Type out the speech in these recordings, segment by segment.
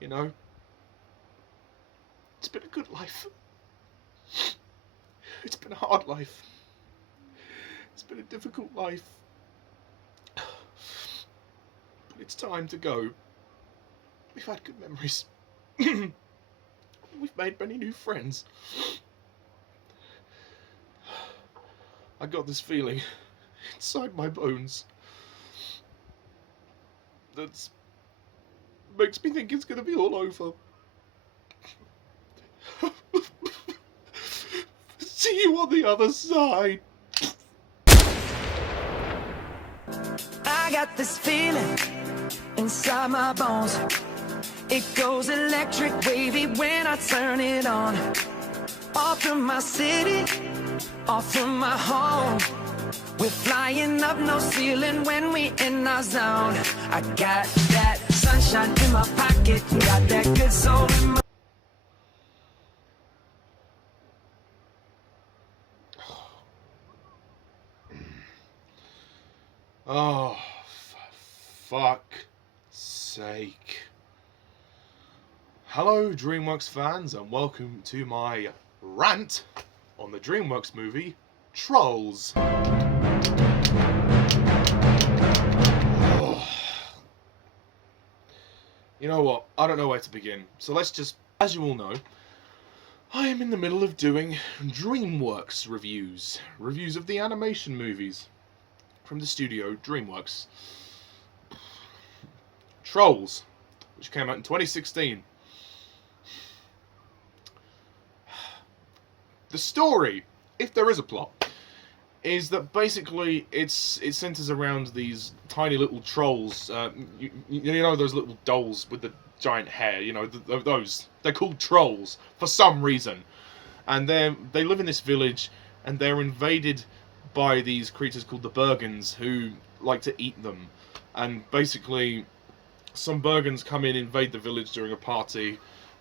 You know? It's been a good life. It's been a hard life. It's been a difficult life. But it's time to go. We've had good memories. We've made many new friends. I got this feeling inside my bones that makes me think it's going to be all over. See you on the other side. I got this feeling inside my bones. It goes electric wavy when I turn it on. Off from my city, off from my home. We're flying up no ceiling when we in our zone. I got that sunshine in my pocket, got that good soul in my... Oh, for fuck's sake. Hello, Dreamworks fans, and welcome to my rant on the Dreamworks movie, Trolls. Oh. You know what? I don't know where to begin. So let's just, as you all know, I am in the middle of doing Dreamworks reviews. Reviews of the animation movies from the studio Dreamworks. Trolls, which came out in 2016. The story, if there is a plot, is that basically it centers around these tiny little trolls. You know those little dolls with the giant hair. You know those. They're called trolls for some reason, and they live in this village, and they're invaded by these creatures called the Bergens, who like to eat them. And basically, some Bergens come in, invade the village during a party,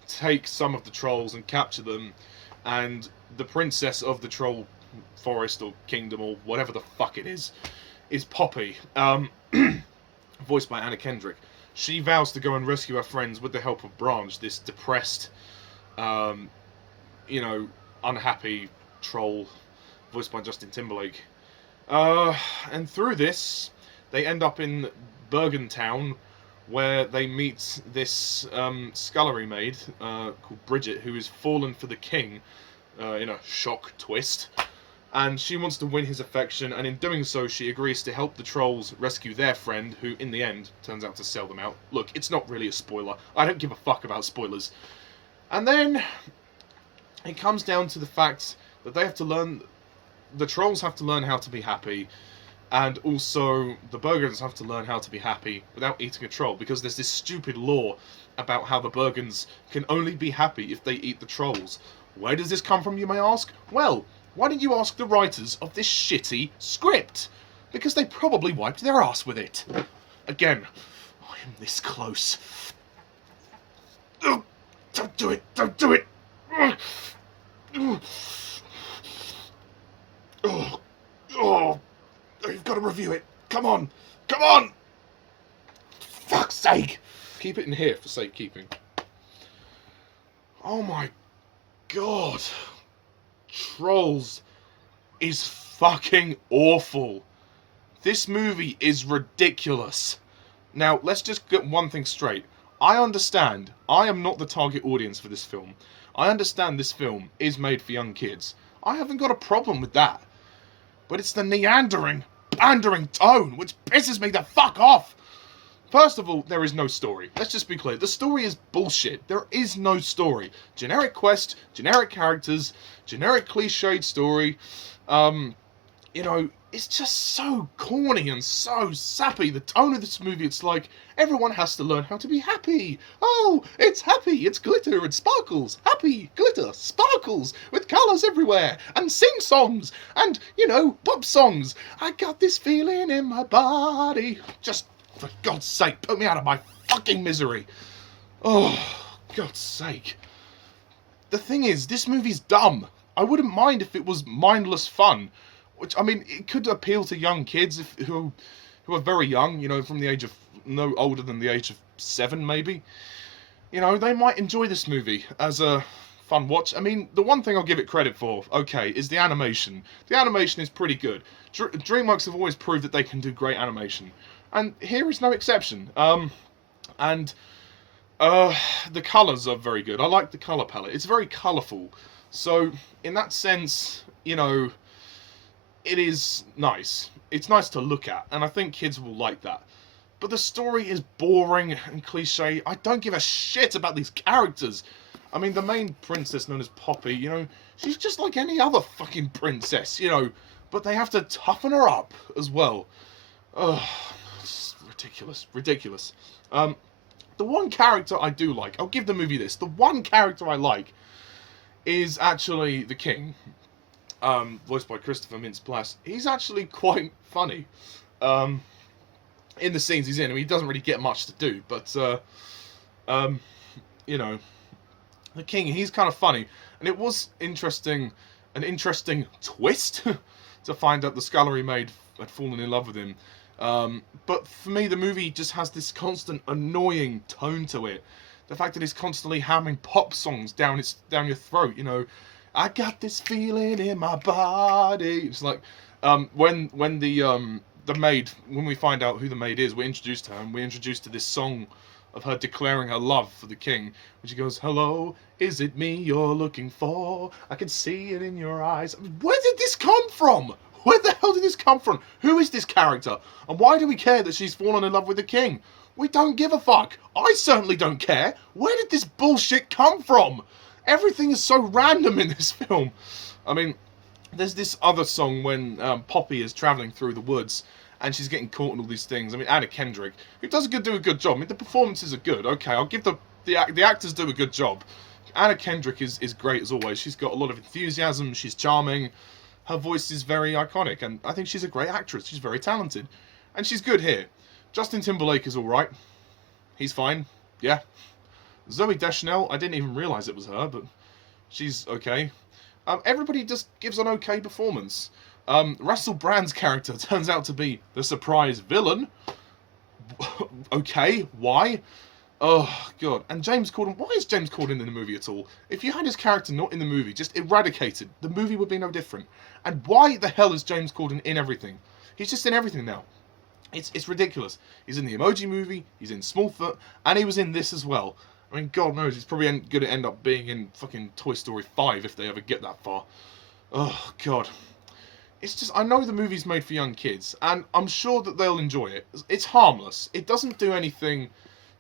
take some of the trolls and capture them, and the princess of the troll forest or kingdom or whatever the fuck it is Poppy, voiced by Anna Kendrick. She vows to go and rescue her friends with the help of Branch, this depressed, unhappy troll, voiced by Justin Timberlake. And through this, they end up in Bergen Town, where they meet this scullery maid called Bridget, who has fallen for the king in a shock twist. And she wants to win his affection, and in doing so, she agrees to help the trolls rescue their friend, who, in the end, turns out to sell them out. Look, it's not really a spoiler. I don't give a fuck about spoilers. And then it comes down to the fact that they have to learn... The trolls have to learn how to be happy, and also the Bergens have to learn how to be happy without eating a troll, because there's this stupid law about how the Bergens can only be happy if they eat the trolls. Where does this come from, you may ask? Well, why don't you ask the writers of this shitty script? Because they probably wiped their ass with it. Again, I am this close. Ugh, don't do it! Don't do it! Ugh. Oh, you've got to review it. Come on. Come on. Fuck's sake. Keep it in here for safekeeping. Oh my god. Trolls is fucking awful. This movie is ridiculous. Now, let's just get one thing straight. I understand. I am not the target audience for this film. I understand this film is made for young kids. I haven't got a problem with that. But it's the pandering tone which pisses me the fuck off. First of all, there is no story. Let's just be clear. The story is bullshit. There is no story. Generic quest, generic characters, generic cliched story. It's just so corny and so sappy. The tone of this movie, it's like everyone has to learn how to be happy. Oh, it's happy, it's glitter and sparkles. Happy, glitter, sparkles, with colours everywhere, and sing songs, and, pop songs. I got this feeling in my body. Just, for God's sake, put me out of my fucking misery. Oh, God's sake. The thing is, this movie's dumb. I wouldn't mind if it was mindless fun. Which, I mean, it could appeal to young kids who are very young, from the age of, no older than the age of 7, maybe. you know, they might enjoy this movie as a fun watch. I mean, the one thing I'll give it credit for, okay, is the animation. The animation is pretty good. Dreamworks have always proved that they can do great animation, and here is no exception. And the colours are very good. I like the colour palette. It's very colourful. So, in that sense, you know, it is nice. It's nice to look at, and I think kids will like that. But the story is boring and cliche. I don't give a shit about these characters. I mean, the main princess known as Poppy, you know, she's just like any other fucking princess, you know. But they have to toughen her up as well. Ugh, it's ridiculous. Ridiculous. The one character I do like, I'll give the movie this. The one character I like is actually the king. Voiced by Christopher Mintz-Plasse. He's actually quite funny. In the scenes he's in. I mean, he doesn't really get much to do, but, you know, the king, he's kind of funny. And it was an interesting twist to find out the scullery maid had fallen in love with him. But for me, the movie just has this constant annoying tone to it. The fact that it's constantly hammering pop songs down your throat, you know. I got this feeling in my body. It's like, when the maid, when we find out who the maid is, we're introduced to her, and we're introduced to this song of her declaring her love for the king. And she goes, hello, is it me you're looking for? I can see it in your eyes. Where did this come from? Where the hell did this come from? Who is this character? And why do we care that she's fallen in love with the king? We don't give a fuck. I certainly don't care. Where did this bullshit come from? Everything is so random in this film. I mean, there's this other song when Poppy is travelling through the woods and she's getting caught in all these things. I mean, Anna Kendrick, who do a good job. I mean, the performances are good. Okay, I'll give the actors do a good job. Anna Kendrick is great as always. She's got a lot of enthusiasm. She's charming. Her voice is very iconic, and I think she's a great actress. She's very talented, and she's good here. Justin Timberlake is all right. He's fine. Yeah. Zooey Deschanel, I didn't even realise it was her, but she's okay. Everybody just gives an okay performance. Russell Brand's character turns out to be the surprise villain. Okay, why? Oh, God. And James Corden, why is James Corden in the movie at all? If you had his character not in the movie, just eradicated, the movie would be no different. And why the hell is James Corden in everything? He's just in everything now. It's ridiculous. He's in the Emoji Movie, he's in Smallfoot, and he was in this as well. I mean, God knows, he's probably going to end up being in fucking Toy Story 5 if they ever get that far. Oh, God. It's just, I know the movie's made for young kids, and I'm sure that they'll enjoy it. It's harmless. It doesn't do anything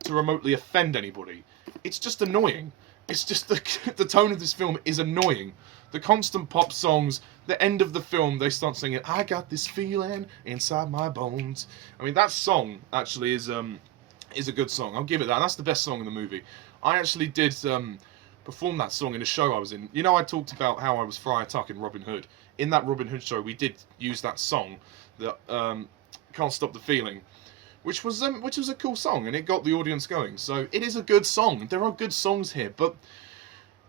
to remotely offend anybody. It's just annoying. It's just the tone of this film is annoying. The constant pop songs, the end of the film, they start singing, I got this feeling inside my bones. I mean, that song actually is a good song. I'll give it that. That's the best song in the movie. I actually did perform that song in a show I was in. You know, I talked about how I was Friar Tuck in Robin Hood. In that Robin Hood show, we did use that song, that Can't Stop the Feeling, which was a cool song, and it got the audience going. So it is a good song. There are good songs here, but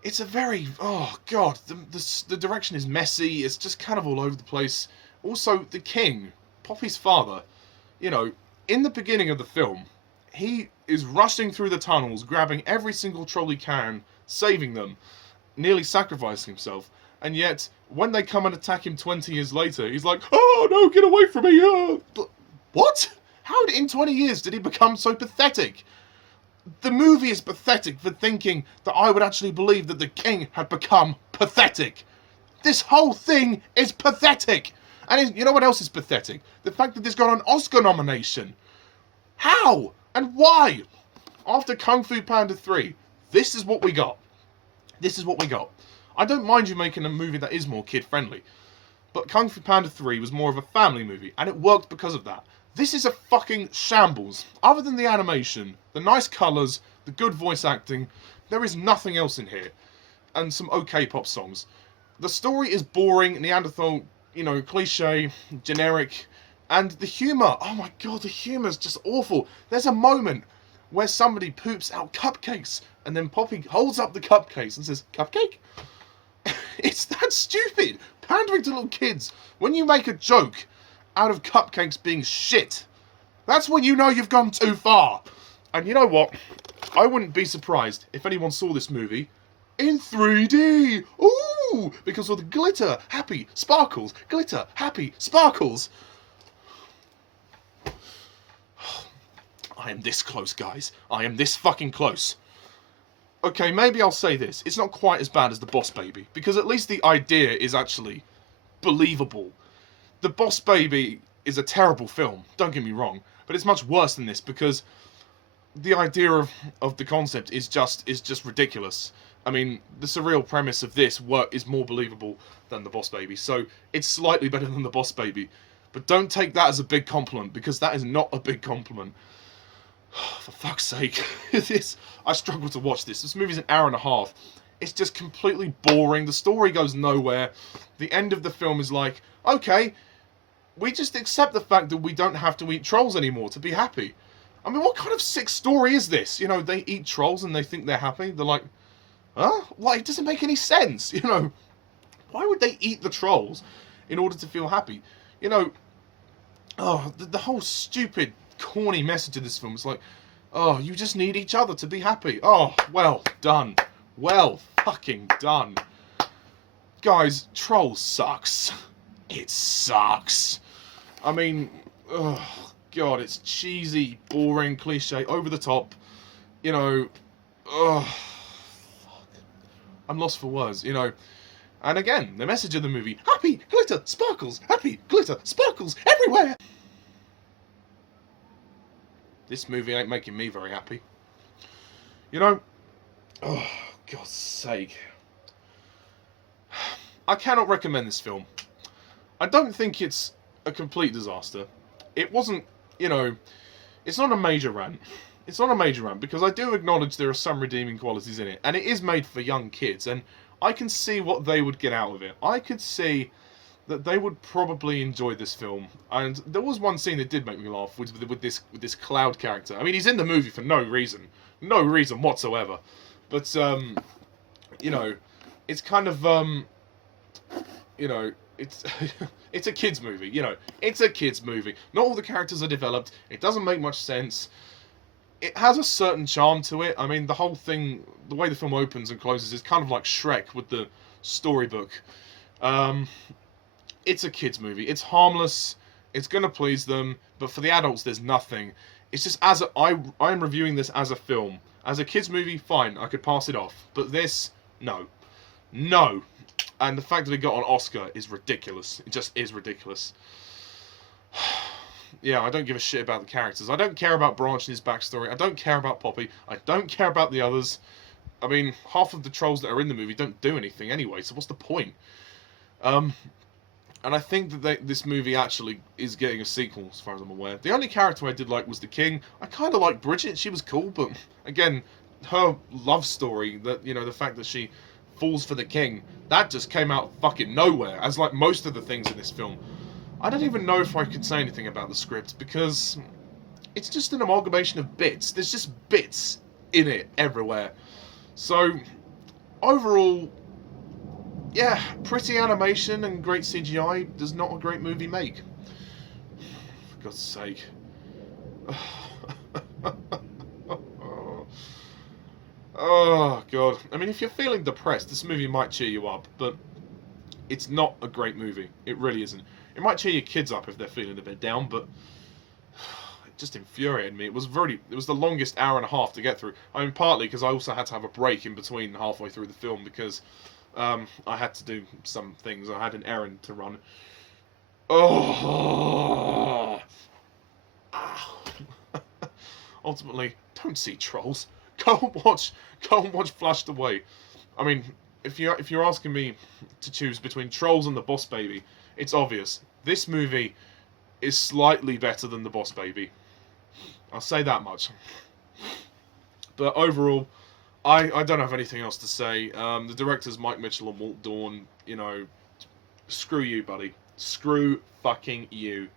it's a very, oh God, the direction is messy. It's just kind of all over the place. Also, the king, Poppy's father, you know, in the beginning of the film, he is rushing through the tunnels, grabbing every single troll he can, saving them, nearly sacrificing himself. And yet, when they come and attack him 20 years later, he's like, oh no, get away from me! Oh. What? How in 20 years did he become so pathetic? The movie is pathetic for thinking that I would actually believe that the king had become pathetic. This whole thing is pathetic. And you know what else is pathetic? The fact that this got an Oscar nomination. How? And why? After Kung Fu Panda 3, this is what we got. This is what we got. I don't mind you making a movie that is more kid-friendly, but Kung Fu Panda 3 was more of a family movie, and it worked because of that. This is a fucking shambles. Other than the animation, the nice colours, the good voice acting, there is nothing else in here. And some okay pop songs. The story is boring, Neanderthal, you know, cliche, generic, and the humour, oh my God, the humour is just awful. There's a moment where somebody poops out cupcakes, and then Poppy holds up the cupcakes and says, cupcake? It's that stupid. Pandering to little kids. When you make a joke out of cupcakes being shit, that's when you know you've gone too far. And you know what? I wouldn't be surprised if anyone saw this movie in 3D. Ooh, because of the glitter, happy, sparkles, glitter, happy, sparkles. I am this close, guys. I am this fucking close. Okay, maybe I'll say this. It's not quite as bad as The Boss Baby, because at least the idea is actually believable. The Boss Baby is a terrible film, don't get me wrong, but it's much worse than this because the idea of the concept is just ridiculous. I mean, the surreal premise of this work is more believable than The Boss Baby, so it's slightly better than The Boss Baby. But don't take that as a big compliment, because that is not a big compliment. For fuck's sake. I struggle to watch this. This movie's an hour and a half. It's just completely boring. The story goes nowhere. The end of the film is like, okay, we just accept the fact that we don't have to eat trolls anymore to be happy. I mean, what kind of sick story is this? You know, they eat trolls and they think they're happy. They're like, huh? Like, it doesn't make any sense. You know, why would they eat the trolls in order to feel happy? You know, oh, the whole stupid, corny message of this film is like, oh, you just need each other to be happy. Oh, well done. Well fucking done. Guys, Trolls sucks. It sucks. I mean, oh god, it's cheesy, boring, cliche, over the top. You know, oh, fuck. I'm lost for words, you know. And again, the message of the movie, happy, glitter, sparkles, happy, glitter, sparkles, everywhere. This movie ain't making me very happy. You know, oh, God's sake. I cannot recommend this film. I don't think it's a complete disaster. It wasn't, you know, it's not a major rant. It's not a major rant, because I do acknowledge there are some redeeming qualities in it. And it is made for young kids, and I can see what they would get out of it. I could see that they would probably enjoy this film. And there was one scene that did make me laugh with this Cloud character. I mean, he's in the movie for no reason whatsoever. But you know, it's kind of you know, it's it's a kids movie. You know, it's a kids movie. Not all the characters are developed. It doesn't make much sense. It has a certain charm to it. I mean, the whole thing, the way the film opens and closes, is kind of like Shrek with the storybook. It's a kids movie. It's harmless. It's gonna please them. But for the adults, there's nothing. It's just I am reviewing this as a film. As a kids movie, fine, I could pass it off. But this, no. No. And the fact that it got an Oscar is ridiculous. It just is ridiculous. Yeah, I don't give a shit about the characters. I don't care about Branch and his backstory. I don't care about Poppy. I don't care about the others. I mean, half of the trolls that are in the movie don't do anything anyway, so what's the point? And I think that this movie actually is getting a sequel, as far as I'm aware. The only character I did like was the King. I kind of liked Bridget. She was cool, but again, her love story, that, you know, the fact that she falls for the King, that just came out fucking nowhere, as like most of the things in this film. I don't even know if I could say anything about the script, because it's just an amalgamation of bits. There's just bits in it everywhere. So, overall, yeah, pretty animation and great CGI does not a great movie make. For God's sake. Oh, God. I mean, if you're feeling depressed, this movie might cheer you up, but it's not a great movie. It really isn't. It might cheer your kids up if they're feeling a bit down, but it just infuriated me. It was the longest hour and a half to get through. I mean, partly because I also had to have a break in between halfway through the film, because I had to do some things. I had an errand to run. Oh! Ultimately, don't see Trolls. Go and watch Flushed Away. I mean, if you're asking me to choose between Trolls and The Boss Baby, it's obvious. This movie is slightly better than The Boss Baby. I'll say that much. But overall, I don't have anything else to say. The directors, Mike Mitchell and Walt Dorn, you know, screw you, buddy. Screw fucking you.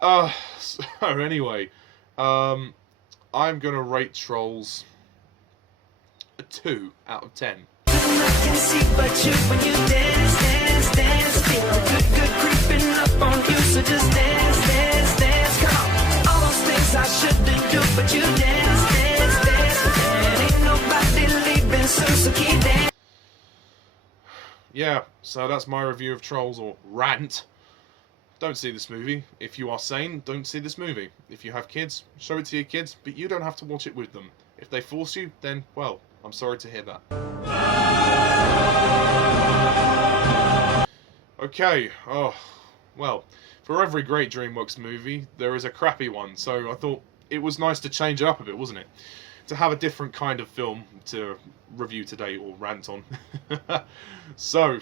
So anyway, I'm gonna rate Trolls a 2 out of 10. I can see but you when you dance. Feel good creeping up on you, so just dance. Come on. All those things I shouldn't do, but you dance. yeah, so that's my review of Trolls, or Rant. Don't see this movie. If you are sane, don't see this movie. If you have kids, show it to your kids, but you don't have to watch it with them. If they force you, then, well, I'm sorry to hear that. Okay, oh, well, for every great Dreamworks movie, there is a crappy one, so I thought it was nice to change it up a bit, wasn't it? To have a different kind of film to review today, or rant on. So,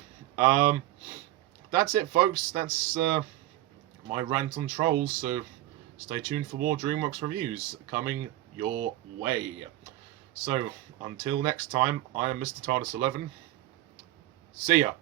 that's it, folks. That's my rant on Trolls, so stay tuned for more Dreamworks reviews coming your way. So, until next time, I am Mr. TARDIS11. See ya!